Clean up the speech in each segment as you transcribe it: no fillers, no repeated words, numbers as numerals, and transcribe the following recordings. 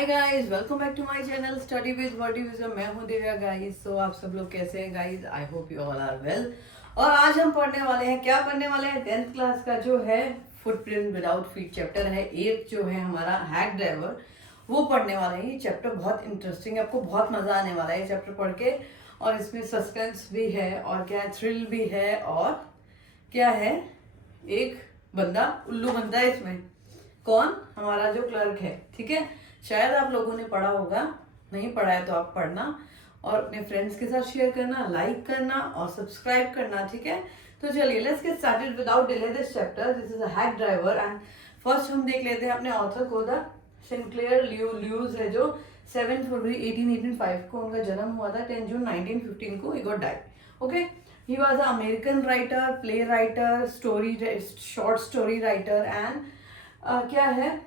Hi guys, welcome back to my channel study with body vision. मैं हूं Divya guys. सो आप सब लोग कैसे हैं guys? I hope you all are well. और आज हम पढ़ने वाले हैं, क्या पढ़ने वाले हैं? 10th क्लास का जो है फुटप्रिंट विदाउट फीट चैप्टर है। एक जो है हमारा हैक ड्राइवर, वो पढ़ने वाले हैं। ये चैप्टर बहुत इंटरेस्टिंग है, आपको बहुत मजा आने वाला है ये चैप्टर पढ़ के। और इसमें सस्पेंस भी है और क्या है, थ्रिल भी है और क्या है, एक बंदा उल्लू बनता है इसमें। कौन? हमारा जो क्लर्क है। ठीक है, शायद आप लोगों ने पढ़ा होगा, नहीं पढ़ा है तो आप पढ़ना और अपने फ्रेंड्स के साथ शेयर करना, लाइक करना और सब्सक्राइब करना। ठीक है, तो चलिए let's get started without delay this chapter. This is a hack driver and first हम देख लेते हैं अपने ऑथर को। द सिंक्लेयर ल्यूज है जो 7 फरवरी 1885 को उनका जन्म हुआ था। 10 जून 1915 को he got died. Okay, he was a American writer, play writer, story short story writer and क्या है,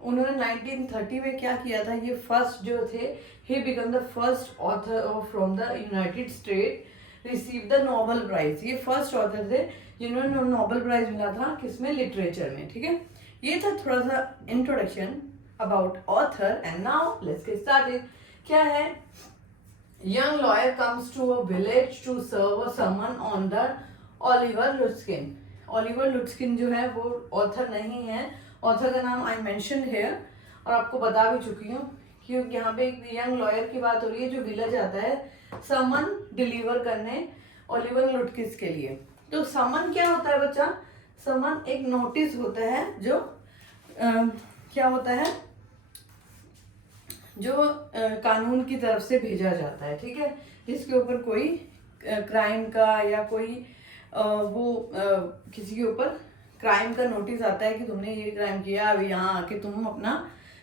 उन्होंने 1930 में क्या किया था, ये फर्स्ट जो थे, he become the first author from the United State receive the Nobel prize. ये फर्स्ट ऑथर थे जिन्होंने नोबेल प्राइज मिला था किसमें? लिटरेचर में। ठीक है, ये था थोड़ा सा introduction about author and now let's get started. क्या है, young lawyer comes to a village to serve a summon on the Oliver Lutkins. Oliver Lutkins जो है वो ऑथर नहीं है, ऑथर का नाम आई मेंशन हियर और आपको बता भी चुकी हूँ, क्योंकि यहाँ पे एक यंग लॉयर की बात हो रही है जो विलेज आता है समन डिलीवर करने ओलिवर लुटकिस के लिए। तो समन क्या होता है बच्चा? समन एक नोटिस होता है जो क्या होता है, जो कानून की तरफ से भेजा जाता है। ठीक है, जिसके ऊपर कोई क्राइम का या कोई किसी के ऊपर क्राइम का नोटिस आता है कि तुमने ये क्राइम किया, अभी यहाँ आके तुम अपना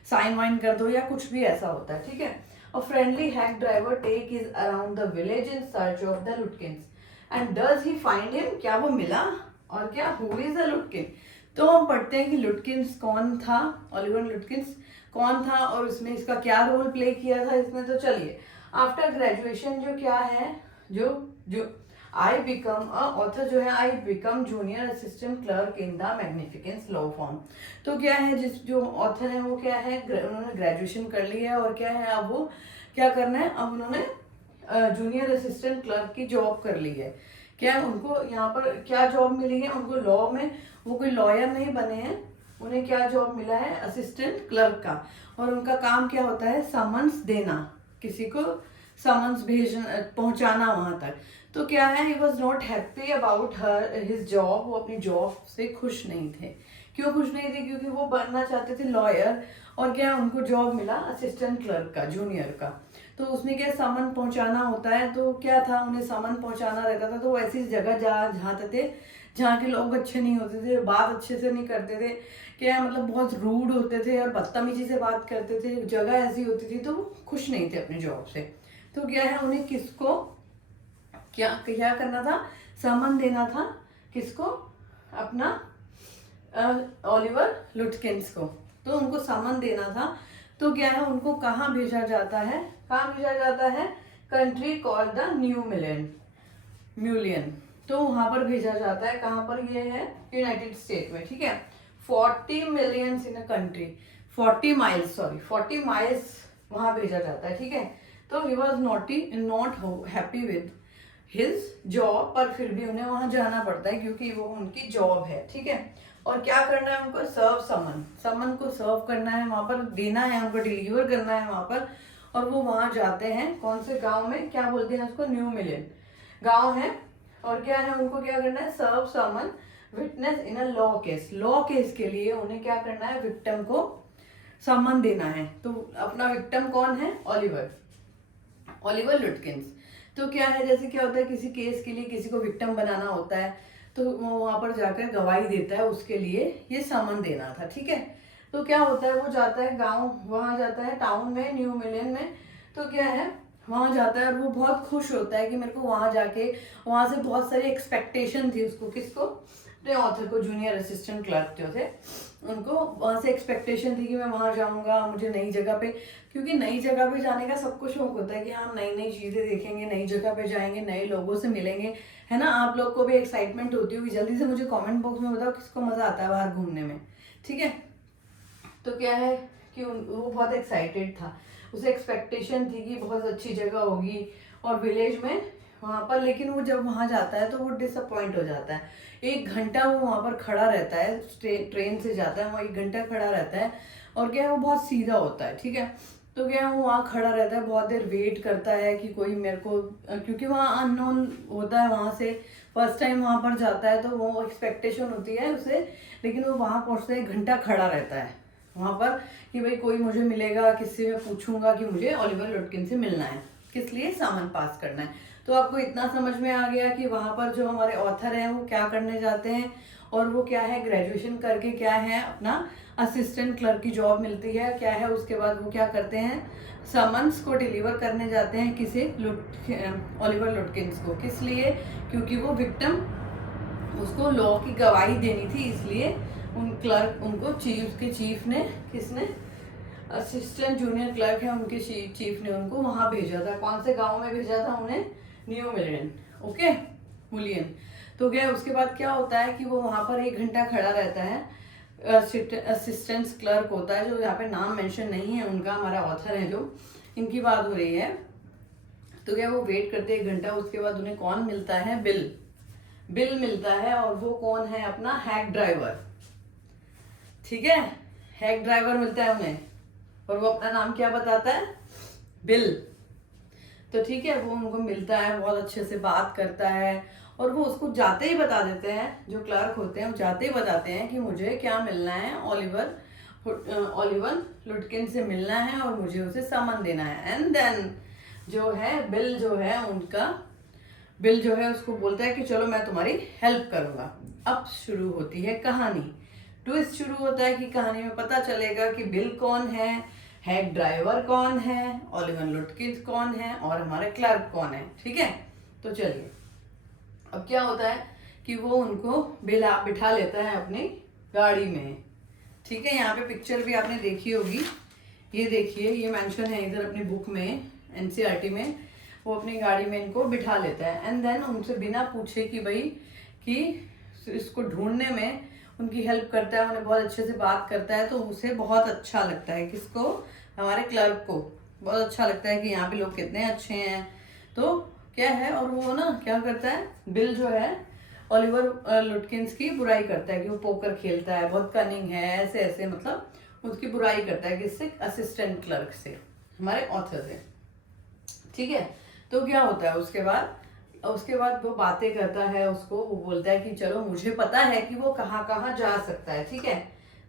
साइन वाइन कर दो या कुछ भी ऐसा होता है। ठीक है, और friendly hack driver take is around the village in search of the Lutkins and does he find him. क्या वो मिला? और क्या, हु इज द लुटकिन? तो हम पढ़ते हैं कि लुटकिंस कौन था, ओलिवर लुटकिंस कौन था और उसमें इसका क्या रोल प्ले किया था इसमें। तो चलिए, आफ्टर ग्रेजुएशन जो क्या है, जो जो आई बिकम ऑथर जो है, I become junior assistant clerk in the magnificence law form. तो क्या है, जिस जो ऑथर है वो क्या है, उन्होंने ग्रेजुएशन कर ली है और क्या है, अब वो क्या करना है, अब उन्होंने जूनियर असिस्टेंट क्लर्क की जॉब कर ली है। क्या उनको यहाँ पर क्या जॉब मिली है उनको? लॉ में वो कोई लॉयर नहीं बने हैं, उन्हें क्या जॉब मिला है? असिस्टेंट क्लर्क का। और उनका काम क्या होता है? समन्स देना, किसी को समन्स भेजना, पहुंचाना वहां तक। तो क्या है, he was not happy about her his job. वो अपनी जॉब से खुश नहीं थे। क्यों खुश नहीं थे? क्योंकि वो बनना चाहते थे लॉयर और क्या उनको जॉब मिला असिस्टेंट क्लर्क का, जूनियर का। तो उसमें क्या समन पहुंचाना होता है, तो क्या था, उन्हें समन पहुंचाना रहता था। तो वो ऐसी जगह जहाँ थे जहाँ के लोग अच्छे नहीं होते थे, बात अच्छे से नहीं करते थे, क्या मतलब बहुत रूड होते थे और बदतमीजी से बात करते थे, जगह ऐसी होती थी, तो वो खुश नहीं थे अपनी जॉब से। तो क्या है, उन्हें किसको क्या क्या करना था? समन देना था। किसको? अपना ओलिवर लुटकिंस को। तो उनको समन देना था। तो क्या है, उनको कहाँ भेजा जाता है? कहाँ भेजा जाता है? Country called the New Mullion. तो वहां पर भेजा जाता है। कहाँ पर? ये है यूनाइटेड स्टेट में। ठीक है, 40 millions in a country, 40 miles, sorry 40 miles वहां भेजा जाता है। ठीक है, तो he was not happy with his job, पर फिर भी उन्हें वहां जाना पड़ता है क्योंकि वो उनकी जॉब है। ठीक है, और क्या करना है उनको? सर्व समन, समन को सर्व करना है, वहां पर देना है, उनको डिलीवर करना है वहां पर। और वो वहां जाते हैं, कौन से गांव में? क्या बोलते हैं उसको? न्यू मिलियन गांव है। और क्या है, उनको क्या करना है? Serve summon witness in a law case. Law case के लिए उन्हें क्या करना है? विक्टिम को सम्मन देना है। तो अपना विक्टिम कौन है? ओलिवर लुटकिंस। तो क्या है, जैसे क्या होता है, किसी केस के लिए किसी को विक्टिम बनाना होता है तो वो वहां पर जाकर गवाही देता है, उसके लिए ये समन देना था। ठीक है, तो क्या होता है, वो जाता है गांव, वहां जाता है टाउन में, न्यू मिलियन में। तो क्या है, वहां जाता है और वो बहुत खुश होता है कि मेरे को वहां जाके, वहां से बहुत सारी एक्सपेक्टेशन थी उसको, किसको? अपने ऑथर को, जूनियर असिस्टेंट क्लर्क जो थे उनको वहां से एक्सपेक्टेशन थी कि मैं वहां जाऊंगा, मुझे नई जगह पे, क्योंकि नई जगह पे जाने का सबको शौक होता है कि हम नई नई चीजें देखेंगे, नई जगह पे जाएंगे, नए लोगों से मिलेंगे, है ना। आप लोग को भी एक्साइटमेंट होती होगी। जल्दी से मुझे कमेंट बॉक्स में बताओ किसको मजा आता है बाहर घूमने में। ठीक है, तो क्या है कि वो बहुत एक्साइटेड था, उसे एक्सपेक्टेशन थी कि बहुत अच्छी जगह होगी और विलेज में वहाँ पर, लेकिन वो जब वहाँ जाता है तो वो डिसअपॉइंट हो जाता है। 1 घंटा वो वहाँ पर खड़ा रहता है, ट्रेन से जाता है, वहाँ 1 घंटा खड़ा रहता है और क्या है वो बहुत सीधा होता है, ठीक है। तो क्या है वो वहाँ खड़ा रहता है, बहुत देर वेट करता है कि कोई मेरे को, क्योंकि वहाँ अननोन होता है, वहाँ से फर्स्ट टाइम वहाँ पर जाता है तो वो एक्सपेक्टेशन होती है उसे, लेकिन वो वहाँ पहुँचते 1 घंटा खड़ा रहता है वहाँ पर कि भाई कोई मुझे मिलेगा, किससे मैं पूछूंगा कि मुझे ओलिवर लुटकिन से मिलना है, किस लिए, सामान पास करना है। तो आपको इतना समझ में आ गया कि वहाँ पर जो हमारे ऑथर हैं वो क्या करने जाते हैं और वो क्या है, ग्रेजुएशन करके क्या है अपना असिस्टेंट क्लर्क की जॉब मिलती है, क्या है उसके बाद वो क्या करते हैं, समन्स को डिलीवर करने जाते हैं किसे, ओलिवर लुटकिंस को। किस लिए, क्योंकि वो विक्टिम, उसको लॉ की गवाही देनी थी, इसलिए उन क्लर्क उनको चीफ के चीफ ने, किसने, असिस्टेंट जूनियर क्लर्क है उनके चीफ ने उनको वहां भेजा था। कौन से गांव में भेजा था उन्हें, न्यू मिलियन, ओके, मुलियन। तो क्या उसके बाद क्या होता है कि वो वहां पर 1 घंटा खड़ा रहता है, असिस्टेंट क्लर्क होता है जो यहाँ पे नाम मेंशन नहीं है उनका, हमारा ऑथर है जो, इनकी बात हो रही है। तो क्या वो वेट करते 1 घंटा, उसके बाद उन्हें कौन मिलता है, बिल मिलता है, और वो कौन है, अपना हैक ड्राइवर, ठीक है, हैक ड्राइवर मिलता है उन्हें, और वो अपना नाम क्या बताता है, बिल। तो ठीक है, वो उनको मिलता है, बहुत अच्छे से बात करता है, और वो उसको जाते ही बता देते हैं, जो क्लर्क होते हैं वो जाते ही बताते हैं कि मुझे क्या मिलना है, ओलिवर लुटकिन से मिलना है और मुझे उसे सामान देना है। एंड देन जो है बिल जो है उसको बोलता है कि चलो मैं तुम्हारी हेल्प करूंगा। अब शुरू होती है कहानी, ट्विस्ट शुरू होता है कि कहानी में पता चलेगा कि बिल कौन है, हैक ड्राइवर कौन है, ओलिवर लुटकिंस कौन है और हमारे क्लर्क कौन है, ठीक है। तो चलिए, अब क्या होता है कि वो उनको बिठा लेता है अपनी गाड़ी में, ठीक है। यहाँ पे पिक्चर भी आपने देखी होगी, ये देखिए, ये मेंशन है इधर अपनी बुक में, एनसीईआरटी में। वो अपनी गाड़ी में इनको बिठा लेता है एंड देन उनसे बिना पूछे कि भाई कि इसको ढूंढने में उनकी हेल्प करता है, उन्हें बहुत अच्छे से बात करता है। तो उसे बहुत अच्छा लगता है, किसको, हमारे क्लर्क को बहुत अच्छा लगता है कि यहाँ पे लोग कितने अच्छे हैं। तो क्या है, और वो ना क्या करता है, बिल जो है ओलिवर लुटकिंस की बुराई करता है कि वो पोकर खेलता है, बहुत कनिंग है, ऐसे ऐसे, मतलब उसकी बुराई करता है, किससे, असिस्टेंट क्लर्क से, हमारे ऑथर से, ठीक है। तो क्या होता है उसके बाद वो बातें करता है उसको, वो बोलता है कि चलो मुझे पता है कि वो कहाँ कहाँ जा सकता है, ठीक है।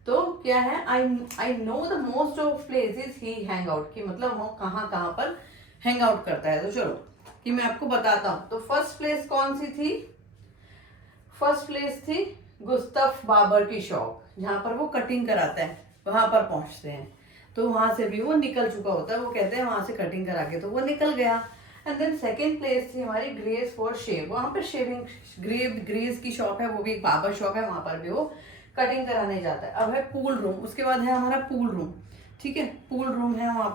तो क्या है, I know the most of places he hang out, की मतलब वो कहाँ कहाँ पर हैंग आउट करता है। तो चलो कि मैं आपको बताता हूँ। तो फर्स्ट प्लेस कौन सी थी, फर्स्ट प्लेस थी गुस्तफ बाबर की शॉप, जहाँ पर वो कटिंग कराता है, वहां पर पहुंचते हैं। तो वहां से भी वो निकल चुका होता है, वो कहते हैं वहां से कटिंग करा के, तो वो निकल गया। एंड देन सेकेंड प्लेस थी हमारी ग्रेस फॉर शेव, वहां पर शेविंग, ग्रेस की शॉप है, वो भी एक बाबर शॉप है, वहां पर भी वो कटिंग कराने जाता है। अब है पूल रूम, उसके बाद है हमारा पूल रूम, ठीक है। पूल रूम है वहां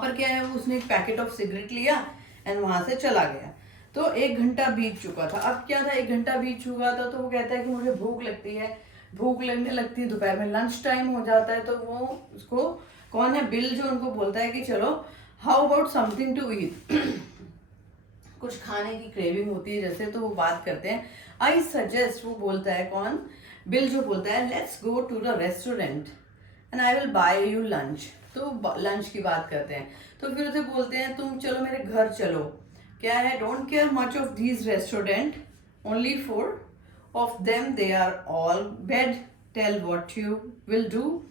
पर क्या है, उसने एक पैकेट ऑफ सिगरेट लिया एंड वहां से चला गया। तो 1 घंटा बीत चुका था। अब क्या था, 1 घंटा बीत चुका था, तो वो कहता है कि मुझे भूख लगती है, भूख लगने लगती है, दोपहर में लंच टाइम हो जाता है। तो वो उसको, कौन है, बिल, जो उनको बोलता है कि चलो how about something to eat, कुछ खाने की क्रेविंग होती है जैसे, तो वो बात करते हैं। आई सजेस्ट, वो बोलता है, कौन, बिल जो बोलता है, let's go to the restaurant and I will buy you lunch. तो लंच की बात करते हैं। तो फिर उसे बोलते हैं तुम चलो मेरे घर चलो, क्या है, don't care much of these restaurant, only for of them they are all bed, tell what you will do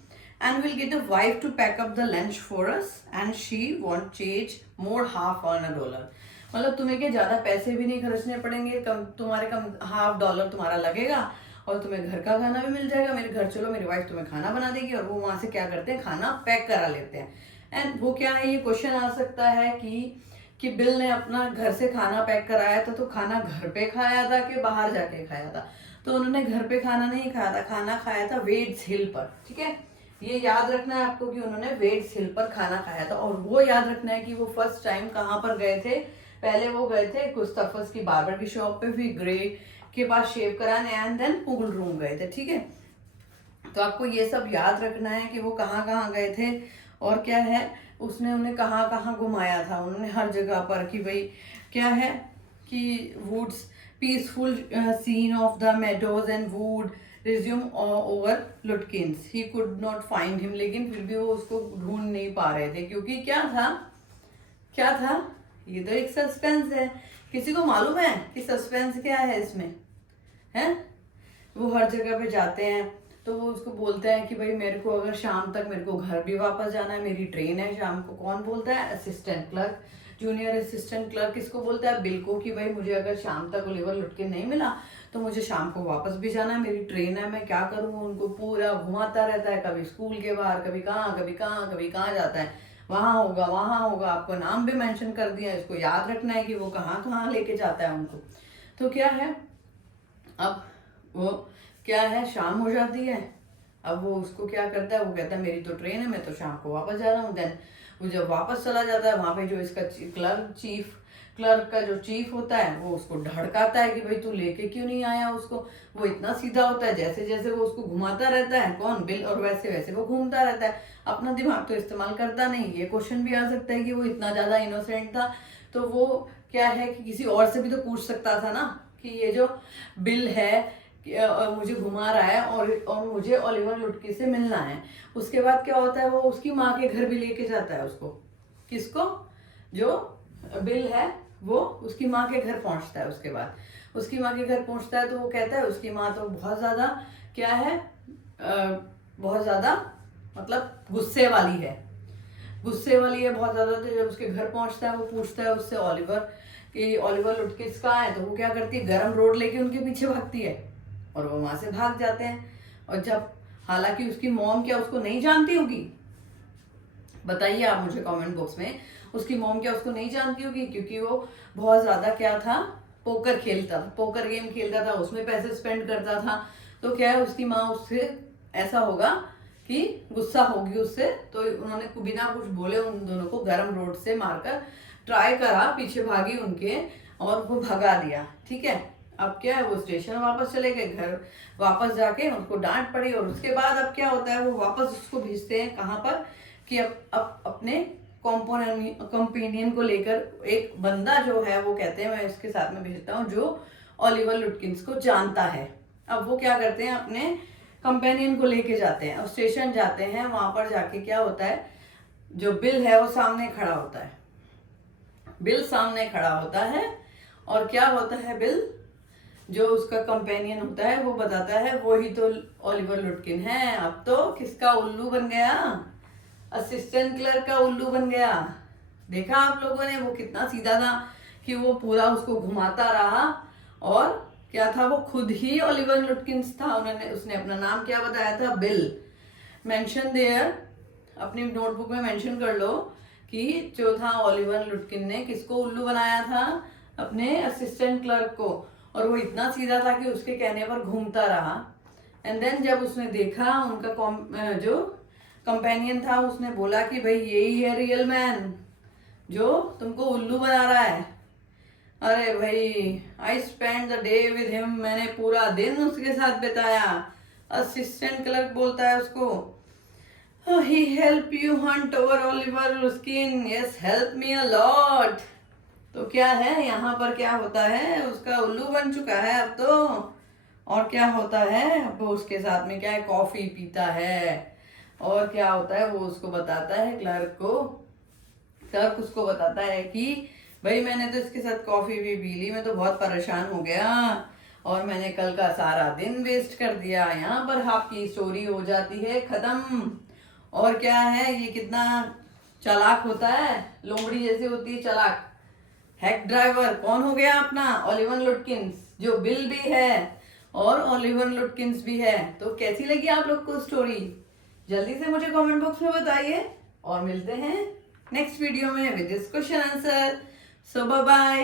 and we'll get a wife to pack up the lunch for us and she won't change more half on $1। मतलब तुम्हें क्या ज्यादा पैसे भी नहीं खर्चने पड़ेंगे, तुम्हारे कम $50 तुम्हारा लगेगा और तुम्हें घर का खाना भी मिल जाएगा। मेरे घर चलो, मेरी वाइफ तुम्हें खाना बना देगी। और वो वहां से क्या करते हैं, खाना पैक करा लेते हैं। एंड वो क्या है, ये क्वेश्चन आ सकता है कि बिल ने अपना घर से खाना पैक कराया था, तो खाना घर पे खाया था कि बाहर जाके खाया था। तो उन्होंने घर पे खाना नहीं खाया था, खाना खाया था वेड्स हिल पर, ठीक है। ये याद रखना है आपको कि उन्होंने वेड्स हिल पर खाना खाया था। और वो याद रखना है कि वो फर्स्ट टाइम कहाँ पर गए थे, पहले वो गए थे गुस्ताफस की बार्बर की शॉप पे, फिर ग्रे के पास शेव कराने एंड देन पूल रूम गए थे, ठीक है। तो आपको ये सब याद रखना है कि वो कहाँ कहाँ गए थे और क्या है उसने उन्हें कहाँ कहाँ घुमाया था, उन्होंने हर जगह पर कि भाई क्या है कि woods peaceful scene of the meadows and would resume over Lutkins, he could not find him, लेकिन फिर भी वो उसको ढूंढ नहीं पा रहे थे क्योंकि क्या था ये तो एक सस्पेंस है। किसी को मालूम है कि सस्पेंस क्या है इसमें है? वो हर जगह पे जाते हैं तो वो उसको बोलते हैं कि भाई मेरे को अगर शाम तक मेरे को घर भी वापस जाना है, मेरी ट्रेन है शाम को। कौन बोलता है? Assistant clerk, junior assistant clerk किसको बोलता है? बिल को, कि भाई मुझे अगर शाम तक ओलिवर लुटकिन नहीं मिला तो मुझे शाम को वापस भी जाना है, मेरी ट्रेन है, मैं क्या करूँ। उनको पूरा घुमाता रहता है, कभी स्कूल के बाहर, कभी कहाँ जाता है, वहाँ होगा। आपको नाम भी मेंशन कर दिया, इसको याद रखना है कि वो कहाँ कहाँ लेके जाता है उनको। तो क्या है अब वो क्या है शाम हो जाती है, अब वो उसको क्या करता है, वो कहता है मेरी तो ट्रेन है, मैं तो शाम को वापस जा रहा हूँ। देन वो जब वापस चला जाता है वहाँ पे जो इसका क्लर्क का जो चीफ होता है वो उसको ढड़काता है कि भाई तू लेके क्यों नहीं आया उसको। वो इतना सीधा होता है, जैसे जैसे वो उसको घुमाता रहता है कौन, बिल, और वैसे वैसे वो घूमता रहता है, अपना दिमाग तो इस्तेमाल करता नहीं। ये क्वेश्चन भी आ सकता है कि वो इतना ज्यादा इनोसेंट था तो वो क्या है कि किसी और से भी तो पूछ सकता था ना कि ये जो बिल है मुझे घुमा रहा है और मुझे ओलिवर लुटकी से मिलना है। उसके बाद क्या होता है, वो उसकी माँ के घर भी लेके जाता है उसको। किसको? जो बिल है वो उसकी माँ के घर पहुंचता है। उसके बाद उसकी माँ के घर पहुंचता है तो वो कहता है उसकी माँ तो बहुत ज्यादा क्या है बहुत ज्यादा मतलब गुस्से वाली है बहुत ज्यादा। तो जब उसके घर पहुंचता है वो पूछता है उससे ओलिवर कि ओलिवर लुटकिस कहाँ है, तो वो क्या करती है गरम रोड लेके उनके पीछे भागती है और वो वहां से भाग जाते हैं। और जब हालांकि उसकी मॉम क्या उसको नहीं जानती होगी, बताइए आप मुझे कमेंट बॉक्स में, उसकी मॉम क्या उसको नहीं जानती होगी क्योंकि वो बहुत ज्यादा क्या था पोकर गेम खेलता था, उसमें पैसे स्पेंड करता था। तो क्या है उसकी माँ उससे ऐसा होगा कि गुस्सा होगी उससे, तो उन्होंने बिना कुछ बोले उन दोनों को गरम रोड से मारकर ट्राई करा, पीछे भागी उनके और वो भगा दिया। ठीक है, अब क्या है वो स्टेशन वापस चले गए, घर वापस जाके उसको डांट पड़ी और उसके बाद अब क्या होता है वो वापस उसको भेजते हैं कहाँ पर कि अब अपने कंपेनियन को लेकर एक बंदा जो है वो कहते हैं मैं इसके साथ में भेजता हूँ जो ओलिवर लुटकिंस को जानता है। अब वो क्या करते हैं अपने कंपेनियन को लेके जाते हैं और स्टेशन जाते हैं। वहां पर जाके क्या होता है जो बिल है वो सामने खड़ा होता है, और क्या होता है बिल जो उसका कंपेनियन होता है वो बताता है वो ही तो ओलिवर लुटकिन है। अब तो किसका उल्लू बन गया, असिस्टेंट क्लर्क का उल्लू बन गया। देखा आप लोगों ने वो कितना सीधा था कि वो पूरा उसको घुमाता रहा और क्या था वो खुद ही ओलिवर लुटकिंस था। उसने अपना नाम क्या बताया था, बिल। मेंशन देयर, अपनी नोटबुक में मेंशन कर लो कि जो था ओलिवर लुटकिन ने किसको उल्लू बनाया था, अपने असिस्टेंट क्लर्क को, और वो इतना सीधा था कि उसके कहने पर घूमता रहा। एंड देन जब उसने देखा उनका जो कंपेनियन था उसने बोला कि भाई यही है रियल मैन जो तुमको उल्लू बना रहा है। अरे भाई I spend the day with him, मैंने पूरा दिन उसके साथ बिताया। असिस्टेंट क्लर्क बोलता है उसको ही help you hunt over Oliver Lutkins, yes help me a lot. तो क्या है यहाँ पर क्या होता है उसका उल्लू बन चुका है अब तो। और क्या होता है अब उसके साथ में क्या है कॉफी पीता है और क्या होता है वो उसको बताता है क्लर्क उसको बताता है कि भाई मैंने तो इसके साथ कॉफी भी पी ली, मैं तो बहुत परेशान हो गया और मैंने कल का सारा दिन वेस्ट कर दिया। यहाँ पर आपकी स्टोरी हो जाती है खत्म। और क्या है ये कितना चालाक होता है, लोमड़ी जैसे होती है चालाक। हैक ड्राइवर कौन हो गया अपना, ओलिवर लुटकिंस, जो बिल भी है और ओलिवर लुटकिंस भी है। तो कैसी लगी आप लोग को स्टोरी, जल्दी से मुझे कमेंट बॉक्स में बताइए और मिलते हैं नेक्स्ट वीडियो में with this question answer. So bye bye.